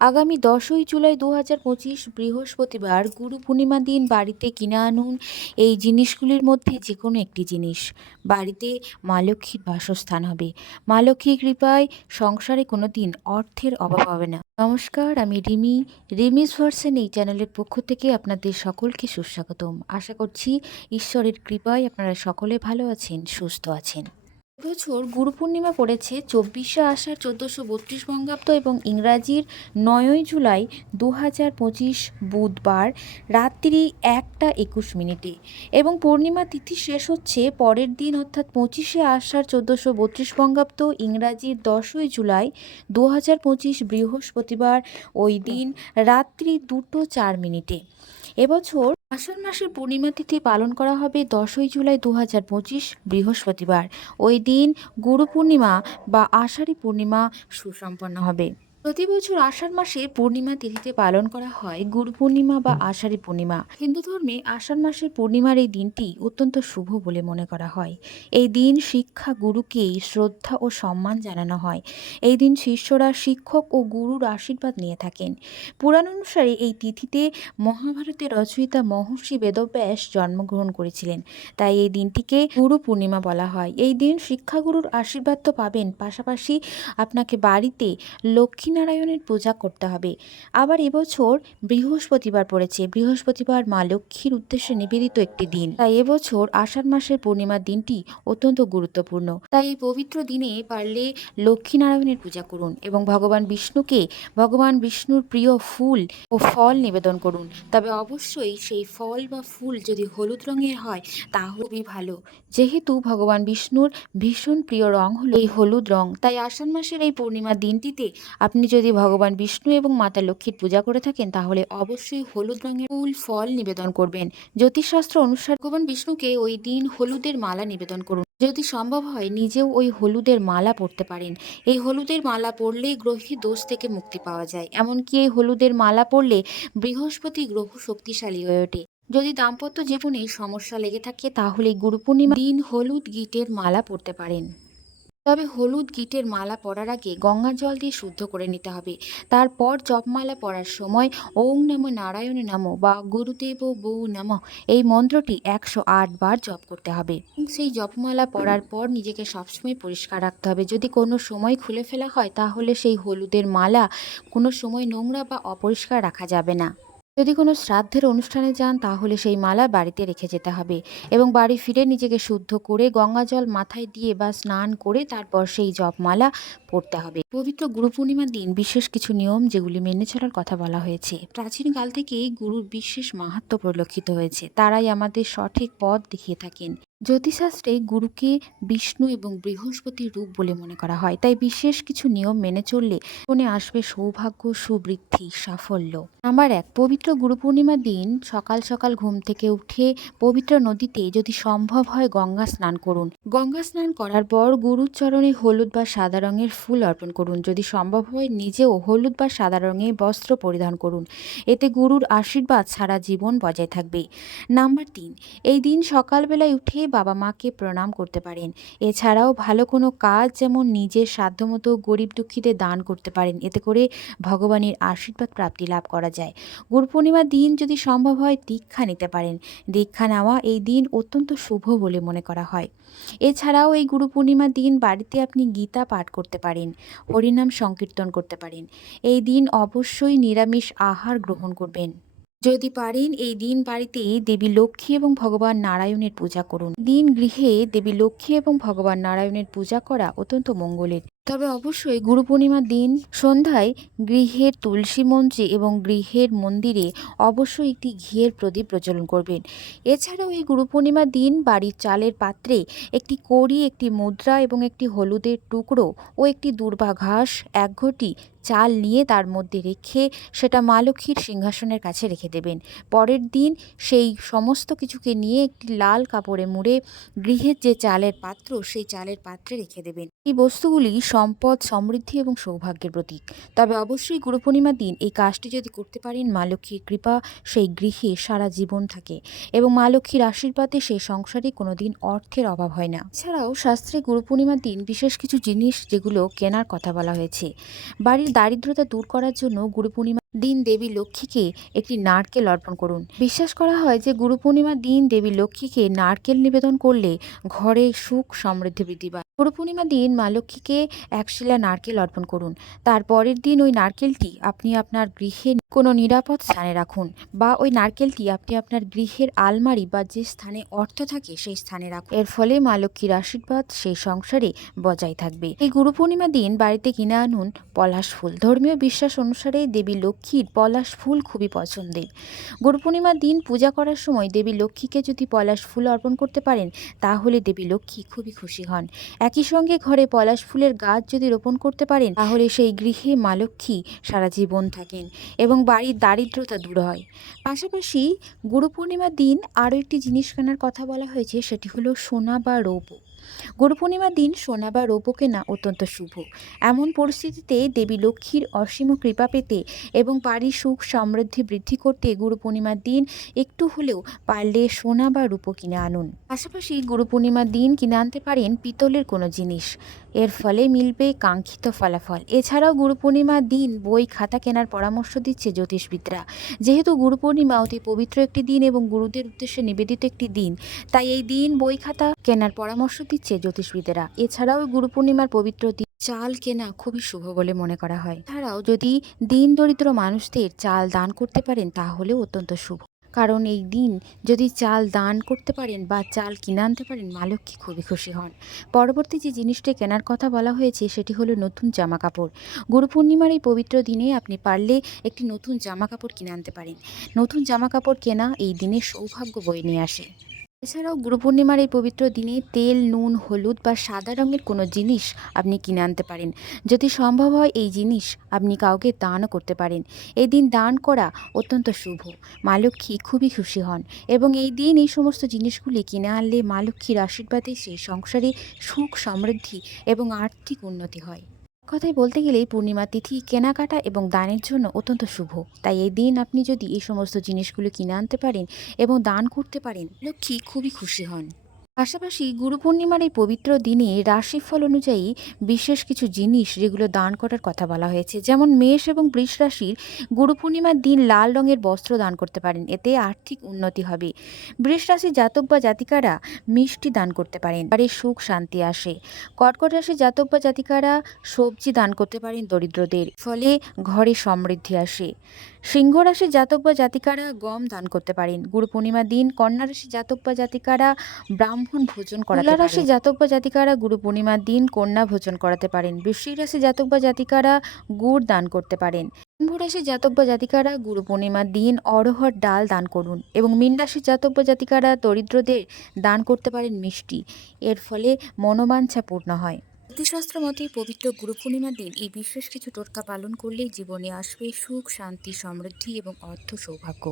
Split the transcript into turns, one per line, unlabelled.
আগামী দশই জুলাই দু হাজার পঁচিশ বৃহস্পতিবার গুরু পূর্ণিমা দিন বাড়িতে কিনে আনুন। এই জিনিসগুলির মধ্যে যে কোনো একটি জিনিস। বাড়িতে মা লক্ষ্মীর বাসস্থান হবে। মা লক্ষ্মীর কৃপায় সংসারে কোনো দিন অর্থের অভাব হবে না। নমস্কার, আমি রিমি। রিমিস ভার্সেন এই চ্যানেলের পক্ষ থেকে আপনাদের সকলকে সুস্বাগতম। আশা করছি ঈশ্বরের কৃপায় আপনারা সকলে ভালো আছেন, সুস্থ আছেন। এবছর গুরু পূর্ণিমা পড়েছে চব্বিশে আষাঢ় চোদ্দোশো বত্রিশ বঙ্গাব্দ এবং ইংরাজির নয়ই জুলাই দু হাজার পঁচিশ বুধবার রাত্রি একটা একুশ মিনিটে। এবং পূর্ণিমা তিথি শেষ হচ্ছে পরের দিন, অর্থাৎ পঁচিশে আষাঢ় চোদ্দোশো বত্রিশ বঙ্গাব্দ ইংরাজির দশই জুলাই দু হাজার পঁচিশ বৃহস্পতিবার ওই দিন রাত্রি দুটো চার মিনিটে। এবছর আষাঢ় মাসের পূর্ণিমা তিথি পালন করা হবে দশই জুলাই দু হাজার পঁচিশ বৃহস্পতিবার। ওই দিন গুরু পূর্ণিমা বা আষাঢ়ী পূর্ণিমা সুসম্পন্ন হবে। প্রতি বছর আষাঢ় মাসে পূর্ণিমা তিথিতে পালন করা হয় গুরু পূর্ণিমা বা আষাঢ়ী পূর্ণিমা। হিন্দু ধর্মে আষাঢ় মাসের পূর্ণিমার এই দিনটি অত্যন্ত শুভ বলে মনে করা হয়। এই দিন শিক্ষা গুরুকে শ্রদ্ধা ও সম্মান জানানো হয়। এই দিন শিষ্যরা শিক্ষক ও গুরুর আশীর্বাদ নিয়ে থাকেন। পুরাণ অনুসারে এই তিথিতে মহাভারতের রচয়িতা মহর্ষি বেদব্যাস জন্মগ্রহণ করেছিলেন। তাই এই দিনটিকে গুরু পূর্ণিমা বলা হয়। এই দিন শিক্ষাগুরুর আশীর্বাদ তো পাবেন। পাশাপাশি আপনাকে বাড়িতে লক্ষ্মীনারায়ণের পূজা করতে হবে। আবার এবছর বৃহস্পতিবার পড়েছে। বৃহস্পতিবার মা লক্ষ্মীর উদ্দেশ্যে নিবেদিত একটি দিন। তাই এবছর আষাঢ় মাসের পূর্ণিমার দিনটি অত্যন্ত গুরুত্বপূর্ণ। তাই এই পবিত্র দিনে পারলে লক্ষ্মীনারায়ণের পূজা করুন এবং ভগবান বিষ্ণুকে, ভগবান বিষ্ণুর প্রিয় ফুল ও ফল নিবেদন করুন। তবে অবশ্যই সেই ফল বা ফুল যদি হলুদ রঙের হয় তাহলেই ভালো। যেহেতু ভগবান বিষ্ণুর ভীষণ প্রিয় রং হলো এই হলুদ রং, তাই আষাঢ় মাসের এই পূর্ণিমার দিনটিতে আপনি যদি ভগবান বিষ্ণু এবং মাতা লক্ষ্মীর পূজা করে থাকেন, তাহলে অবশ্যই হলুদ রঙের ফুল, ফল নিবেদন করবেন। জ্যোতিষশাস্ত্র অনুসারে ভগবান বিষ্ণুকে ওই দিন হলুদের মালা নিবেদন করুন। যদি সম্ভব হয়, নিজেও ওই হলুদের মালা পরতে পারেন। এই হলুদের মালা পরলেই গ্রহী দোষ থেকে মুক্তি পাওয়া যায়। এমনকি এই হলুদের মালা পরলে বৃহস্পতি গ্রহ শক্তিশালী হয়ে ওঠে। যদি দাম্পত্য জীবনে সমস্যা লেগে থাকে, তাহলে গুরু পূর্ণিমা দিন হলুদ গিটের মালা পরতে পারেন। তবে হলুদ গিটের মালা পরার আগে গঙ্গা জল দিয়ে শুদ্ধ করে নিতে হবে। তারপর জপমালা পরার সময় ওং নম নারায়ণ নম বা গুরুদেব বৌ নম এই মন্ত্রটি একশো আট বার জপ করতে হবে। সেই জপমালা পরার পর নিজেকে সবসময় পরিষ্কার রাখতে হবে। যদি কোনো সময় খুলে ফেলা হয় তাহলে সেই হলুদের মালা কোনো সময় নোংরা বা অপরিষ্কার রাখা যাবে না। যদি কোনো শ্রাদ্ধের অনুষ্ঠানে যান, তাহলে সেই মালা বাড়িতে রেখে যেতে হবে এবং বাড়ি ফিরে নিজেকে শুদ্ধ করে গঙ্গা জল মাথায় দিয়ে বা স্নান করে তারপর সেই জপমালা পড়তে হবে। পবিত্র গুরু পূর্ণিমার দিন বিশেষ কিছু নিয়ম যেগুলি মেনে চলার কথা বলা হয়েছে। প্রাচীনকাল থেকেই গুরুর বিশেষ মাহাত্ম পরিলক্ষিত হয়েছে। তারাই আমাদের সঠিক পথ দেখিয়ে থাকেন। জ্যোতিষশাস্ত্রে গুরুকে বিষ্ণু এবং বৃহস্পতির রূপ বলে মনে করা হয়। তাই বিশেষ কিছু নিয়ম মেনে চললে মনে আসবে সৌভাগ্য, সুবৃদ্ধি, সাফল্য। নাম্বার এক, পবিত্র গুরু পূর্ণিমার দিন সকাল সকাল ঘুম থেকে উঠে পবিত্র নদীতে যদি সম্ভব হয় গঙ্গা স্নান করুন। গঙ্গা স্নান করার পর গুরুর চরণে হলুদ বা সাদা রঙের ফুল অর্পণ করুন। যদি সম্ভব হয় নিজেও হলুদ বা সাদা রঙের বস্ত্র পরিধান করুন। এতে গুরুর আশীর্বাদ সারা জীবন বজায় থাকবে। নাম্বার তিন, এই দিন সকালবেলায় উঠে বাবা মাকে প্রণাম করতে পারেন। এছাড়াও ভালো কোনো কাজ যেমন নিজের সাধ্যমতো গরিব দুঃখীদের দান করতে পারেন। এতে করে ভগবানের আশীর্বাদ প্রাপ্তি লাভ করা যায়। গুরু পূর্ণিমার দিন যদি সম্ভব হয়, দীক্ষা নিতে পারেন। দীক্ষা নেওয়া এই দিন অত্যন্ত শুভ বলে মনে করা হয়। এছাড়াও এই গুরু পূর্ণিমার দিন বাড়িতে আপনি গীতা পাঠ করতে পারেন, হরিনাম সংকীর্তন করতে পারেন। এই দিন অবশ্যই নিরামিষ আহার গ্রহণ করবেন। যদি পারেন, এই দিন বাড়িতে দেবী লক্ষ্মী এবং ভগবান নারায়ণের পূজা করুন। দিন গৃহে দেবী লক্ষ্মী এবং ভগবান নারায়ণের পূজা করা অত্যন্ত মঙ্গলের। তবে অবশ্যই গুরু পূর্ণিমার দিন সন্ধ্যায় গৃহের তুলসী মঞ্চে এবং গৃহের মন্দিরে অবশ্যই একটি ঘিয়ের প্রদীপ প্রচলন করবেন। এছাড়াও এই গুরু পূর্ণিমার দিন বাড়ির চালের পাত্রে একটি কড়ি, একটি মুদ্রা এবং একটি হলুদের টুকরো ও একটি দুর্বা ঘাস এক ঘটি চাল নিয়ে তার মধ্যে রেখে সেটা মা লক্ষ্মীর সিংহাসনের কাছে রেখে দেবেন। পরের দিন সেই সমস্ত কিছুকে নিয়ে একটি লাল কাপড়ে মুড়ে গৃহের যে চালের পাত্র, সেই চালের পাত্রে রেখে দেবেন। এই বস্তুগুলি সম্পদ, সমৃদ্ধি এবং সৌভাগ্যের প্রতীক। তবে অবশ্যই গুরু পূর্ণিমার দিন এই কাজটি যদি করতে পারেন, মা লক্ষ্মীর কৃপা সেই গৃহে সারা জীবন থাকে এবং মা লক্ষ্মীর আশীর্বাদে সেই সংসারে কোনো দিন অর্থের অভাব হয় না। এছাড়াও শাস্ত্রে গুরু পূর্ণিমার দিন বিশেষ কিছু জিনিস যেগুলো কেনার কথা বলা হয়েছে। বাড়ির দারিদ্রতা দূর করার জন্য গুরু পূর্ণিমা দিন দেবী লক্ষ্মীকে একটি নারকেল অর্পণ করুন। বিশ্বাস করা হয় যে গুরু পূর্ণিমার দিন দেবী লক্ষ্মীকে নারকেল নিবেদন করলে ঘরে সুখ সমৃদ্ধি বৃদ্ধি পায়। গুরু পূর্ণিমার দিন মা লক্ষ্মীকে এক শিলা নারকেল অর্পণ করুন। তারপরের দিন ওই নারকেলটি আপনি আপনার গৃহে কোনো নিরাপদ স্থানে রাখুন বা ওই নারকেলটি আপনি আপনার গৃহের আলমারি বা যে স্থানে অর্থ থাকে সেই স্থানে রাখুন। এর ফলে মা লক্ষ্মীর আশীর্বাদ সেই সংসারে বজায় থাকবে। এই গুরু পূর্ণিমার দিন বাড়িতে কিনে আনুন। পলাশ ফুল। ধর্মীয় বিশ্বাস অনুসারে দেবী লক্ষ্মীর পলাশ ফুল খুবই পছন্দের। গুরু পূর্ণিমার দিন পূজা করার সময় দেবী লক্ষ্মীকে যদি পলাশ ফুল অর্পণ করতে পারেন, তাহলে দেবী লক্ষ্মী খুবই খুশি হন। একই সঙ্গে ঘরে পলাশ ফুলের গাছ যদি রোপণ করতে পারেন, তাহলে সেই গৃহে মা লক্ষ্মী সারা জীবন থাকেন এবং বাড়ির দারিদ্রতা দূর হয়। পাশাপাশি গুরু পূর্ণিমার দিন আরও একটি জিনিস কেনার কথা বলা হয়েছে, সেটি হলো সোনা বা রৌপ্য। গুরু পূর্ণিমার দিন সোনা বা রৌপ্য কেনা অত্যন্ত শুভ। এমন পরিস্থিতিতে দেবী লক্ষ্মীর অসীম কৃপা পেতে এবং বাড়ির সুখ সমৃদ্ধি বৃদ্ধি করতে গুরু পূর্ণিমার দিন একটু হলেও পারলে সোনা বা রূপো কিনে আনুন। পাশাপাশি গুরু পূর্ণিমার দিন কিনে আনতে পারেন পিতলের কোনো জিনিস। এর ফলে মিলবে কাঙ্ক্ষিত ফলাফল। এছাড়াও গুরু পূর্ণিমার দিন বই, খাতা কেনার পরামর্শ দিচ্ছে জ্যোতিষবিদরা। যেহেতু গুরু পূর্ণিমা অতি পবিত্র একটি দিন এবং গুরুদের উদ্দেশ্যে নিবেদিত একটি দিন, তাই এই দিন বই, খাতা কেনার পরামর্শ দিচ্ছে জ্যোতিষবিদেরা। এছাড়াও গুরু পূর্ণিমার পবিত্র দিন চাল কেনা খুবই শুভ বলে মনে করা হয়। এছাড়াও যদি দিন দরিদ্র মানুষদের চাল দান করতে পারেন, তাহলেও অত্যন্ত শুভ। কারণ এই দিন যদি চাল দান করতে পারেন বা চাল কিনে আনতে পারেন, মা খুবই খুশি হন। পরবর্তী যে জিনিসটি কেনার কথা বলা হয়েছে, সেটি হলো নতুন জামা কাপড় গুরু পূর্ণিমার এই পবিত্র দিনে আপনি পারলে একটি নতুন জামা কাপড় কিনে আনতে পারেন। নতুন জামা কাপড় কেনা এই দিনে সৌভাগ্য বয়ে নিয়ে আসে। এছাড়াও গুরু পূর্ণিমার এই পবিত্র দিনে তেল, নুন, হলুদ বা সাদা রঙের কোনো জিনিস আপনি কিনে আনতে পারেন। যদি সম্ভব হয় এই জিনিস আপনি কাউকে দানও করতে পারেন। এই দিন দান করা অত্যন্ত শুভ। মা লক্ষ্মী খুবই খুশি হন এবং এই দিন এই সমস্ত জিনিসগুলি কিনে আনলে মা লক্ষ্মীর আশীর্বাদে সেই সংসারে সুখ, সমৃদ্ধি এবং আর্থিক উন্নতি হয়। কথায় বলতে গেলে পূর্ণিমা তিথি কেনাকাটা এবং দানের জন্য অত্যন্ত শুভ। তাই এই দিন আপনি যদি এই সমস্ত জিনিসগুলো কিনে আনতে পারেন এবং দান করতে পারেন, লক্ষ্মী খুবই খুশি হন। পাশাপাশি গুরু পূর্ণিমার এই পবিত্র দিনে রাশিফল অনুযায়ী বিশেষ কিছু জিনিস যেগুলো দান করার কথা বলা হয়েছে, যেমন মেষ এবং বৃষ রাশির গুরু পূর্ণিমার দিন লাল রঙের বস্ত্র দান করতে পারেন, এতে আর্থিক উন্নতি হবে। বৃষ রাশির জাতক বা জাতিকারা মিষ্টি দান করতে পারেন বাড়ি সুখ শান্তি আসে। কর্কট রাশির জাতক বা জাতিকারা সবজি দান করতে পারেন দরিদ্রদের, ফলে ঘরে সমৃদ্ধি আসে। সিংহ রাশি জাতক বা জাতিকারা গম দান করতে পারেন। গুরু পূর্ণিমার দিন কন্যা রাশির জাতক বা জাতিকারা ব্রাহ্মণ ভোজন করাতে তুলা রাশির জাতক বা জাতিকারা গুরু পূর্ণিমার দিন কন্যা ভোজন করাতে পারেন। বৃশ্চিক রাশির জাতক বা জাতিকারা গুড় দান করতে পারেন। কুম্ভ রাশির জাতক বা জাতিকারা গুরু পূর্ণিমার দিন অরহর ডাল দান করুন এবং মীন রাশির জাতক বা জাতিকারা দরিদ্রদের দান করতে পারেন মিষ্টি। এর ফলে মনোবাঞ্ছা পূর্ণ হয়। জ্যোতিষশাস্ত্র মতে, পবিত্র গুরু পূর্ণিমার দিন এই বিশেষ কিছু টোটকা পালন করলে জীবনে আসবে সুখ, শান্তি, সমৃদ্ধি এবং অর্থ সৌভাগ্য।